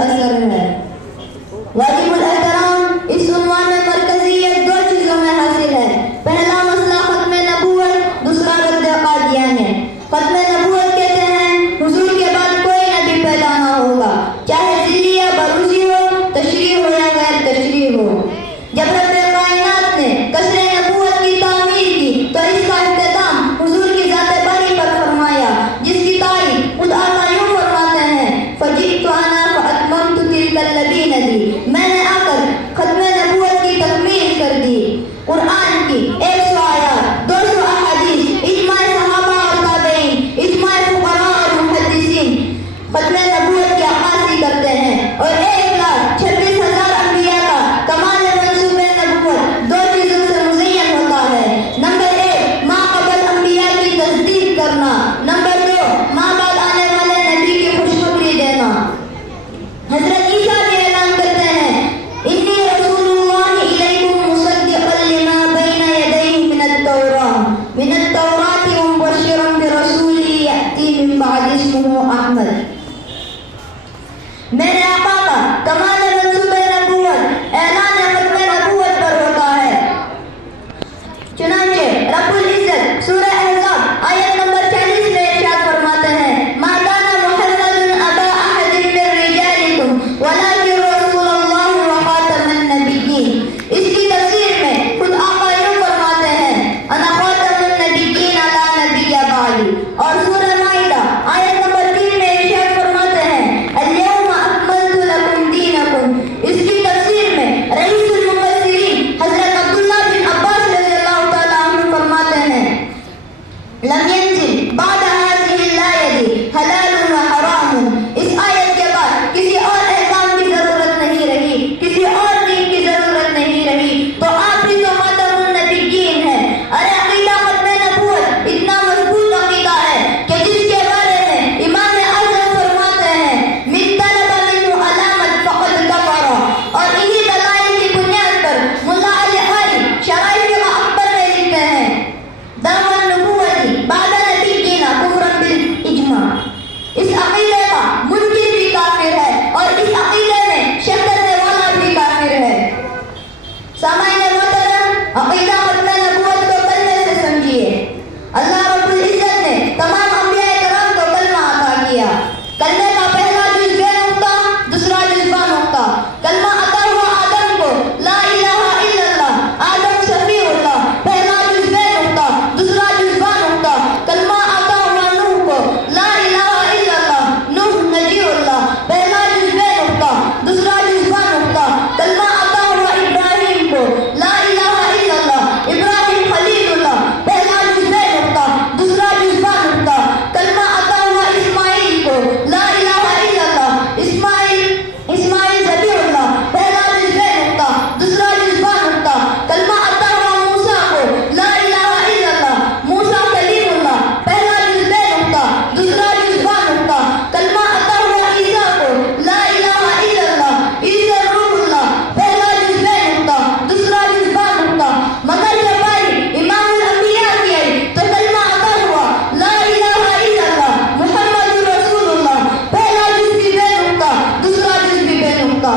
اثر ہے۔ واجب الاحترام اس عنوان میں مرکزیت دو چیزوں میں حاصل ہے۔ پہلا مسئلہ ختم نبوت، دوسرا رد قادیانیہ۔ ختم نبوت کہتے ہیں حضور کے بعد کوئی نبی پیدا نہ ہوگا، چاہے ذلی یا بروزی ہو، تشریح ہو یا غیر تشریح ہو۔ جب رب کائنات نے قصر نبوت کی تعمیر کی تو اس کا اختتام حضور کی ذات باری پر فرمایا، جس کی تعریف خود آقا یوں فرماتے ہیں فجئت انا فاتممت تلک الذی ندی، میں نے آ کر ختم نبوت کی تکمیل کر دی۔ قرآن کی 100 آیات، 200 احادیث، اجماع صحابہ اور تابعین، اجماع فقہاء اور محدثین ختم نبوت کی عکاسی کرتے ہیں، اور 1,26,000 انبیاء کا کمال منصوب نبوت دو چیزوں سے مزین ہوتا ہے۔ نمبر 1 ماں قبل انبیاء کی تصدیق کرنا، نمبر 2 ماں بعد آنے والے نبی کی خوشخبری دینا۔ حضرت عیسیٰ بھی اعلان کرتے ہیں انی رسول اللہ الیکم مصدقا لما بین یدیہ من التوراۃ ومبشرا برسول یأتی من بعد اسمہ احمد۔ میرے آقا کا کمال منصوب نبوت اعلان ختم نبوت پر ہوتا ہے۔ چنانچہ رب العزت سورہ احزاب آیت نمبر 40 میں ارشاد فرماتے ہیں ما کان محمد ابا احد من رجالکم ولکن رسول اللہ وخاتم النبیین۔ اس کی تفسیر میں خود آقا یوں فرماتے ہیں انا خاتم النبیین لا نبی بعدی، اور سورہ مائدہ آیت نمبر 3 میں ارشاد فرماتے ہیں الیوم اکملت لکم دینکم۔ اس کی تفسیر میں رئیس المفسرین حضرت عبداللہ بن عباس رضی اللہ تعالیٰ عنہ فرماتے ہیں لم ينزل بعد هذه الآية حلال وحرام۔ اس آیت کے بعد کسی اور احکام کی ضرورت نہیں رہی، کسی اور دین کی ضرورت نہیں رہی، تو آپ ہی تو خاتم النبیین ہیں۔ ارے عقیدہ ختم نبوت اتنا مضبوط عقیدہ ہے کہ جس کے بارے میں امام اعظم فرماتے ہیں من طلب منہ علامت فقد کفر، اور انہی دلائل کی بنیاد پر ملا علی قاری شرائع اکبر میں لکھتے ہیں دعوی النبوت بعد نبینا کفر بالاجماع۔ اس عقیدے کا منکر بھی کافر ہے اور اس عقیدے میں شک کرنے والا بھی کافر ہے۔ سامعین محترم، عقیدہ ختم نبوت کو کلمے سے سمجھیے۔ اللہ رب العزت نے تمام انبیاء کرام کو کلمہ عطا کیا۔ کلمے کا پہلا جز بے نقطہ، دوسرا جز با نقطہ۔ کلمہ عطا ہوا آدم کو لا الہ الا اللہ، آدم صفی اللہ، پہلا جز بے نقطہ، دوسرا جز با نقطہ۔ کلمہ عطا ہوا نوح کو لا الہ الا اللہ، نوح نجی اللہ، پہلا جز بے نقطہ، دوسرا جز با نقطہ۔ کلمہ عطا ہوا ابراہیم کو لا الہ الا اللہ، ابراہیم خلیل اللہ، پہلا جز بے نقطہ، دوسرا جز با نقطہ۔ کلمہ عطا ہوا اسماعیل کو لا الہ الا اللہ، اسماعیل ذبیح اللہ، پہلا جز بے نقطہ، دوسرا جز با نقطہ۔ کلمہ عطا ہوا موسیٰ کو لا الہ الا اللہ، موسیٰ کلیم اللہ، پہلا جز بے نقطہ، دوسرا جز با نقطہ۔ کلمہ عطا ہوا عیسیٰ کو لا الہ الا اللہ، عیسیٰ روح اللہ، پہلا جز بے نقطہ، دوسرا جز با نقطہ۔ مگر جب باری امام الانبیاء کی آئی تو کلمہ عطا ہوا لا الہ الا اللہ محمد رسول اللہ، پہلا جز بھی بے نقطہ، دوسرا جز بھی بے نقطہ۔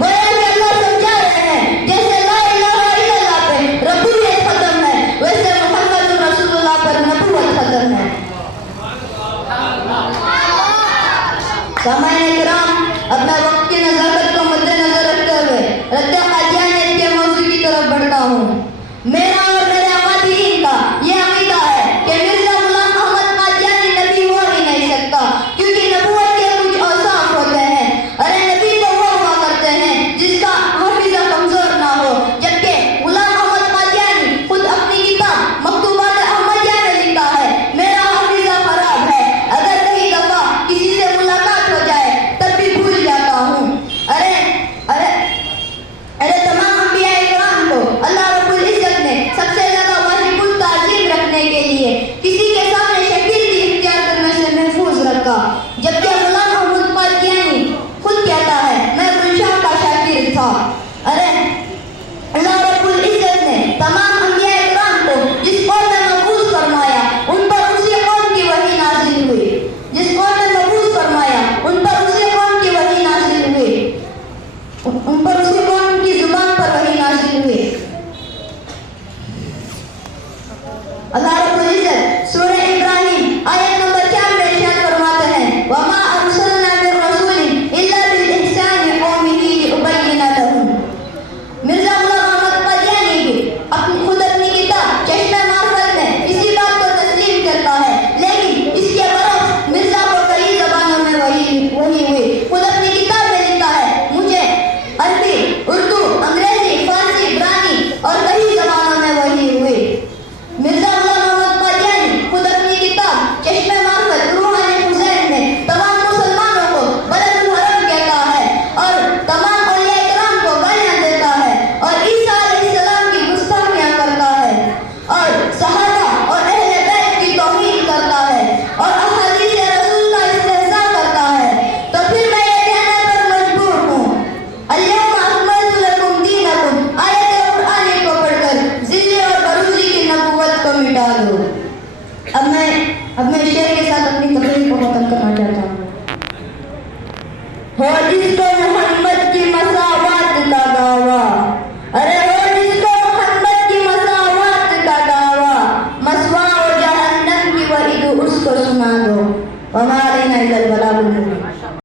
گویا کہ اللہ سمجھا رہے ہیں جیسے لا الہ الا اللہ پہ ربوبیت ختم ہے، ویسے محمد رسول اللہ پر نبوت ختم ہے۔ سامعین کرام، اپنا وقت کی نزاکت کو مد نظر رکھتے ہوئے رد قادیانیت کے موضوع کی طرف بڑھتا ہوں۔ میرا